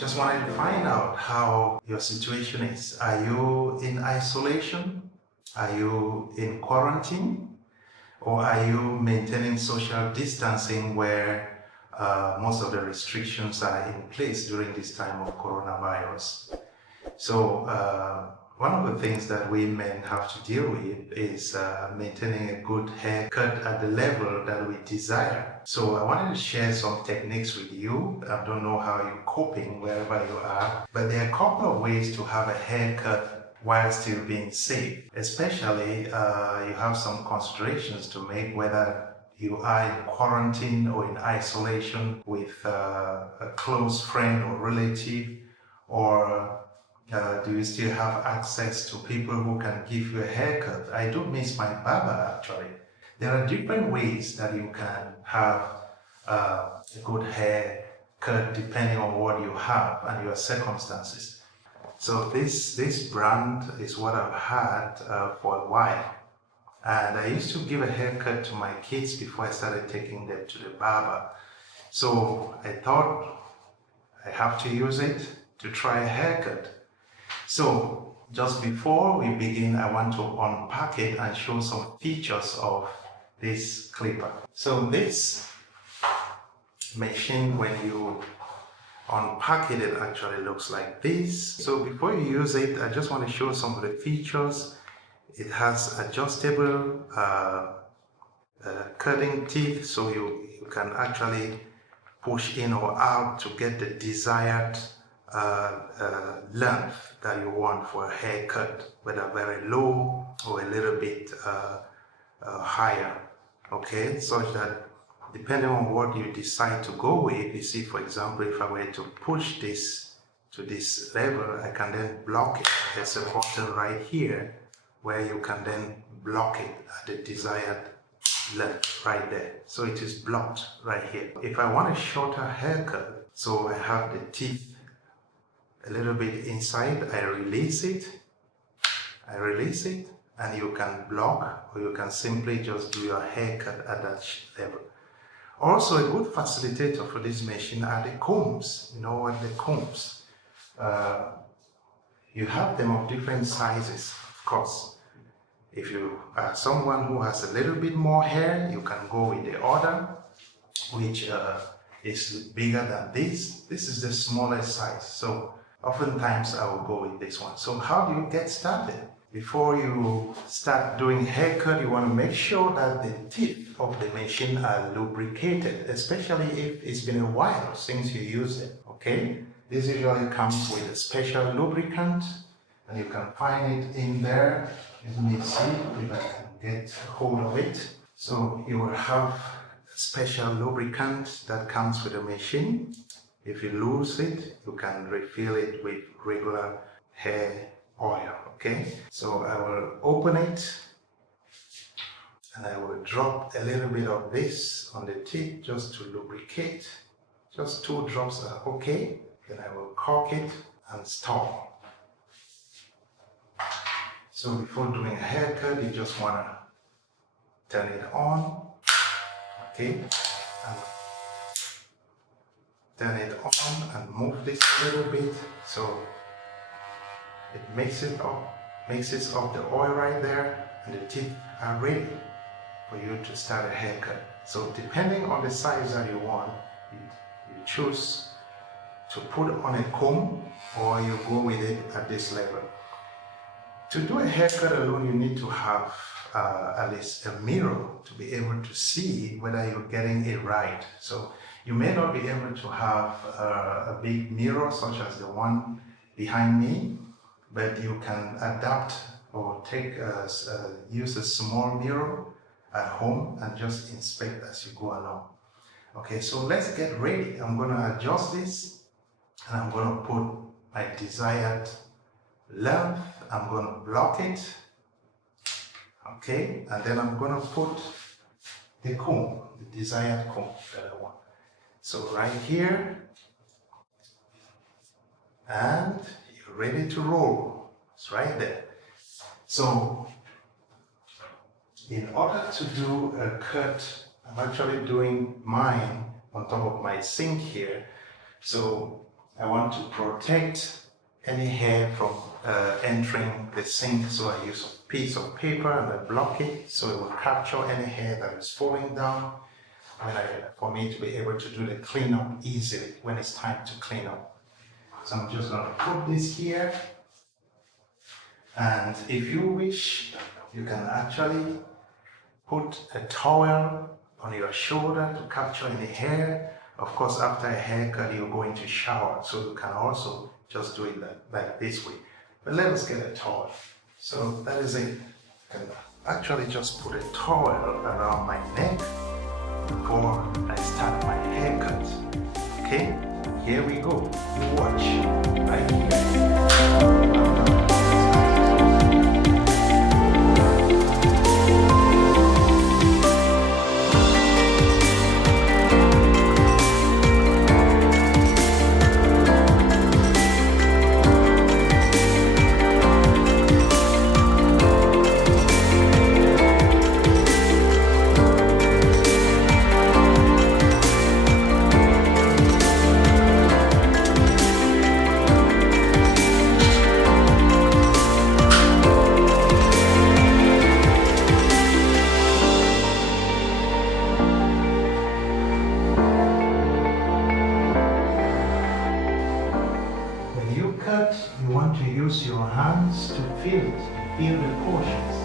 Just wanted to find out how your situation is. Are you in isolation? Are you in quarantine? Or are you maintaining social distancing where most of the restrictions are in place during this time of coronavirus? So one of the things that we men have to deal with is maintaining a good haircut at the level that we desire. So I wanted to share some techniques with you. I don't know how you're coping wherever you are, but there are a couple of ways to have a haircut while still being safe. Especially you have some considerations to make whether you are in quarantine or in isolation with a close friend or relative, or do you still have access to people who can give you a haircut? I do miss my barber actually. There are different ways that you can have a good haircut depending on what you have and your circumstances. So this brand is what I've had for a while. And I used to give a haircut to my kids before I started taking them to the barber. So I thought I have to use it to try a haircut. So just before we begin, I want to unpack it and show some features of this clipper. So this machine, when you unpack it, it actually looks like this. So before you use it, I just want to show some of the features. It has adjustable cutting teeth, so you can actually push in or out to get the desired length that you want for a haircut, whether very low or a little bit higher, okay, such that depending on what you decide to go with, you see, for example, if I were to push this to this level, I can then block it. There's a button right here where you can then block it at the desired length right there. So it is blocked right here. If I want a shorter haircut, so I have the teeth a little bit inside, I release it, and you can block, or you can simply just do your haircut at that level. Also, a good facilitator for this machine are the combs. You know what, the combs. You have them of different sizes, of course. If you are someone who has a little bit more hair, you can go with the other, which is bigger than this. This is the smallest size. So oftentimes I will go with this one. So how do you get started? Before you start doing haircut, you want to make sure that the teeth of the machine are lubricated, especially if it's been a while since you used it, okay? This usually comes with a special lubricant, and you can find it in there. Let me see if I can get hold of it. So you will have a special lubricant that comes with the machine. If you lose it, you can refill it with regular hair oil, okay? So I will open it and I will drop a little bit of this on the tip just to lubricate. Just 2 drops are okay. Then I will cork it and stop. So before doing a haircut, you just want to turn it on, okay? And turn it on and move this a little bit so it mixes up the oil right there, and the teeth are ready for you to start a haircut. So depending on the size that you want, you choose to put on a comb or you go with it at this level. To do a haircut alone, you need to have at least a mirror to be able to see whether you're getting it right. So you may not be able to have a big mirror such as the one behind me, but you can adapt or use a small mirror at home and just inspect as you go along. Okay, so let's get ready. I'm going to adjust this and I'm going to put my desired length. I'm going to block it. Okay, and then I'm going to put the comb, the desired comb that I want. So right here, and you're ready to roll. It's right there. So in order to do a cut, I'm actually doing mine on top of my sink here. So I want to protect any hair from entering the sink, so I use a piece of paper and I block it so it will capture any hair that is falling down for me to be able to do the cleanup easily when it's time to clean up. So I'm just going to put this here, and if you wish, you can actually put a towel on your shoulder to capture any hair. Of course, after a haircut, you're going to shower, so you can also just do it like this way. But let us get a towel. So that is it. I can actually just put a towel around my neck before I start my haircut. Okay, here we go. You watch right here. You want to use your hands to feel the portions.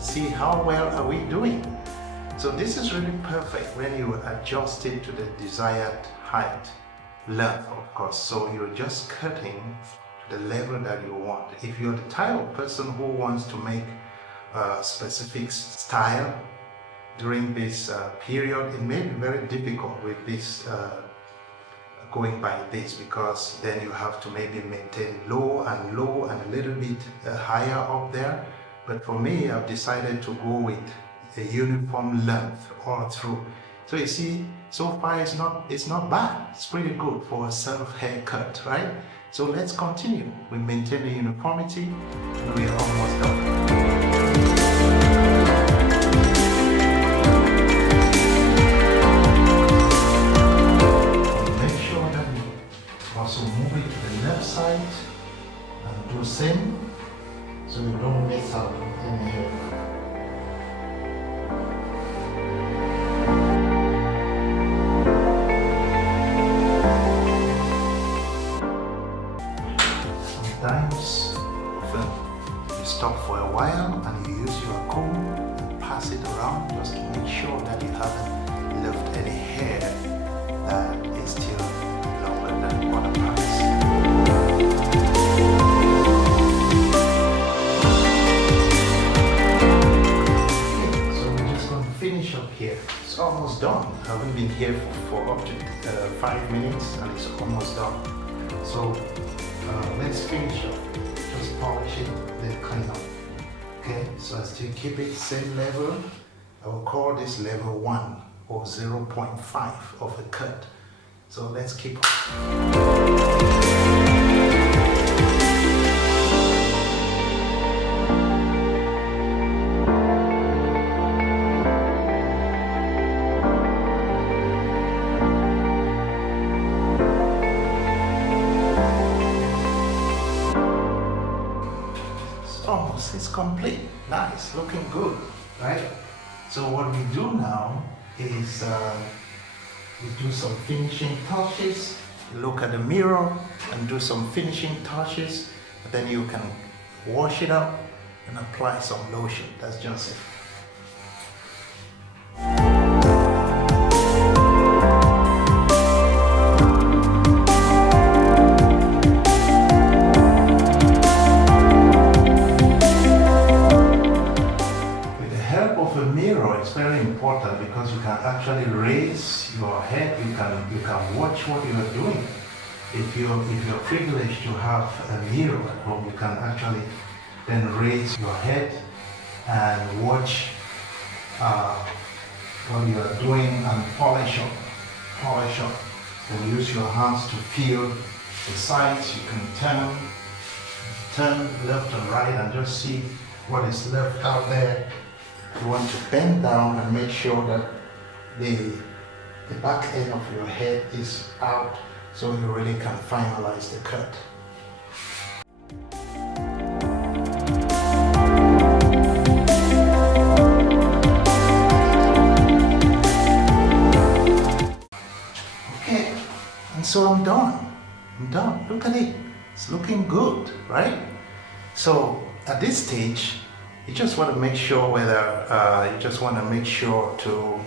See how well are we doing. So this is really perfect when you adjust it to the desired height, length of course. So you're just cutting to the level that you want. If you're the type of person who wants to make a specific style during this period, it may be very difficult with this going by this, because then you have to maybe maintain low and a little bit higher up there. But for me, I've decided to go with a uniform length all through. So you see, so far it's not bad. It's pretty good for a self-haircut, right? So let's continue. We maintain the uniformity and we're almost done. Make sure that you also move it to the left side and do the same, so you don't miss out any hair. Sometimes, often, you stop for a while and you use your comb and pass it around just to make sure that you haven't left any hair that is still longer than other parts. Finish up here. It's almost done. I haven't been here for up to 5 minutes and it's almost done. So let's finish up. Just polish it, then clean up. Okay, so I still keep it same level. I will call this level 1 or 0.5 of a cut. So let's keep on. It's complete, nice, looking good, right? So what we do now is we do some finishing touches. Look at the mirror and do some finishing touches. Then you can wash it up and apply some lotion. That's just it. It's very important because you can actually raise raise your head, you can watch what you are doing. If you're privileged to have a mirror at home, you can actually then raise your head and watch what you are doing and polish up. Then use your hands to feel the sides. You can turn left and right and just see what is left out there. You want to bend down and make sure that the back end of your head is out so you really can finalize the cut. Okay, and so I'm done. Look at it. It's looking good, right? So at this stage, you just want to make sure to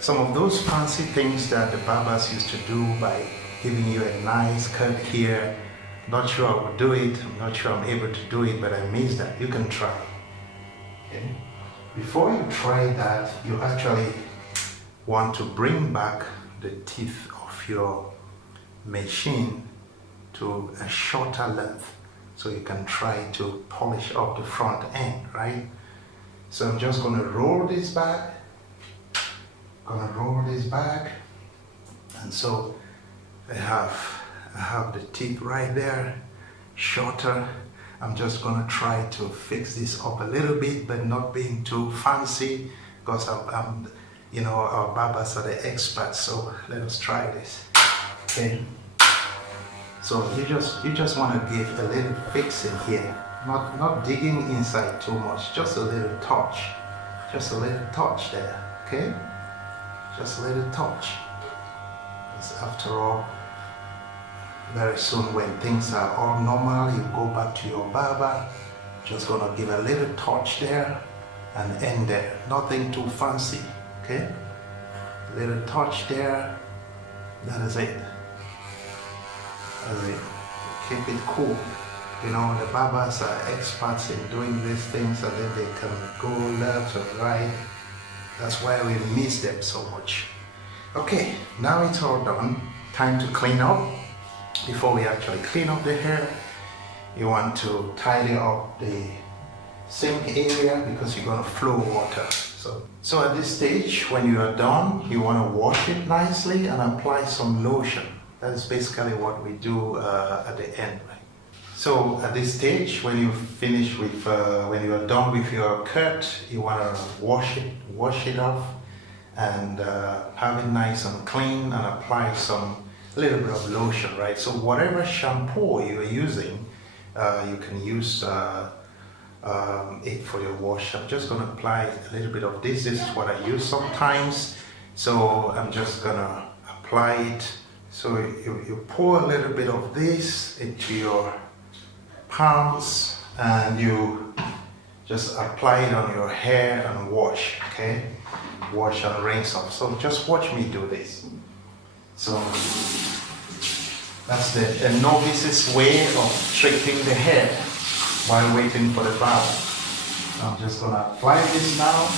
some of those fancy things that the barbers used to do by giving you a nice cut here. Not sure I would do it. I'm not sure I'm able to do it, but I miss that. You can try. Okay? Before you try that, you actually want to bring back the teeth of your machine to a shorter length so you can try to polish up the front end, right? So I'm just going to roll this back. And so I have the teeth right there, shorter. I'm just going to try to fix this up a little bit, but not being too fancy, because I'm our barbers are the experts. So let us try this. Okay. So you just want to give a little fixing here, not digging inside too much, just a little touch there. Okay. Just a little touch. Because after all, very soon when things are all normal, you go back to your barber, just gonna give a little touch there and end there. Nothing too fancy, okay? Little touch there, that is it. That's it. Keep it cool. You know, the barbers are experts in doing these things, and then they can go left and right. That's why we miss them so much. Okay, now it's all done. Time to clean up. Before we actually clean up the hair, you want to tidy up the sink area because you're going to flow water. So at this stage, when you are done, you want to wash it nicely and apply some lotion. That is basically what we do at the end, right? So at this stage, when you finish with, when you are done with your cut, you want to wash it off and have it nice and clean and apply a little bit of lotion, right? So whatever shampoo you are using, you can use it for your wash. I'm just going to apply a little bit of this. This is what I use sometimes. So I'm just going to apply it. So you pour a little bit of this into your palms and you just apply it on your hair and wash, okay? Wash and rinse off. So just watch me do this. So that's the novice's way of treating the hair while waiting for the barber. I'm just gonna apply this now.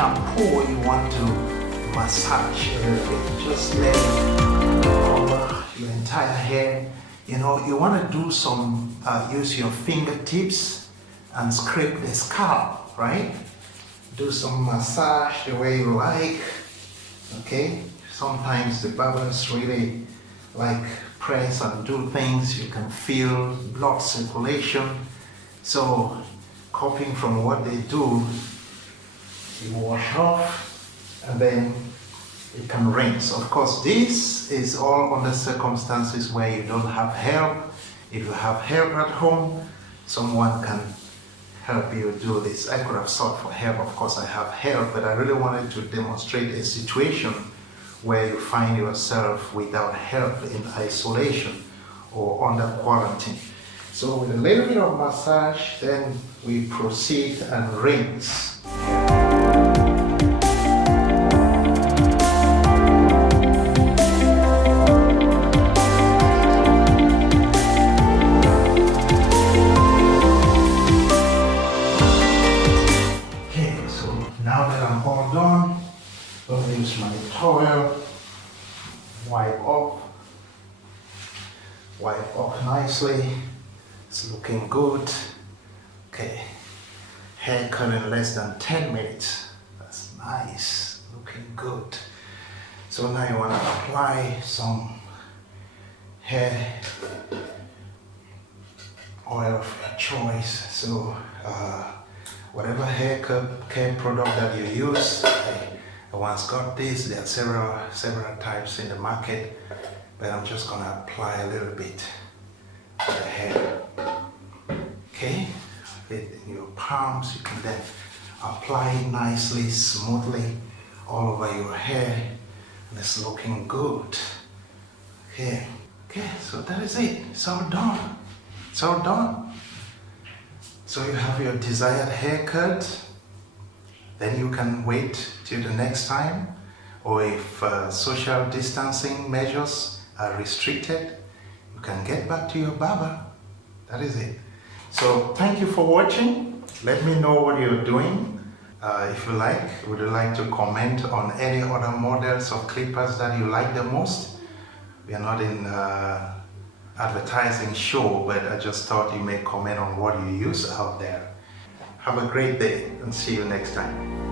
Shampoo, you want to massage a little bit, just let it cover your entire hair. You know, you want to do some, use your fingertips and scrape the scalp, right? Do some massage the way you like, okay? Sometimes the barbers really like press and do things. You can feel blood circulation. So, copying from what they do, you wash off and then you can rinse. Of course, this is all under circumstances where you don't have help. If you have help at home, someone can help you do this. I could have sought for help. Of course, I have help, but I really wanted to demonstrate a situation where you find yourself without help in isolation or under quarantine. So with a little bit of massage, then we proceed and rinse. wipe off nicely. It's looking good. Okay, haircut in less than 10 minutes. That's nice, looking good. So now you want to apply some hair oil of your choice. So whatever hair care product that you use, I once got this. There are several types in the market, but I'm just gonna apply a little bit to the hair. Okay, it in your palms. You can then apply it nicely, smoothly all over your hair, and it's looking good. Okay, so that is it. It's all done. It's all done. So you have your desired haircut. Then you can wait till the next time, or if social distancing measures are restricted, you can get back to your barber. That is it. So thank you for watching. Let me know what you're doing. If you like, would you like to comment on any other models of clippers that you like the most? We are not in advertising show, but I just thought you may comment on what you use out there. Have a great day and see you next time.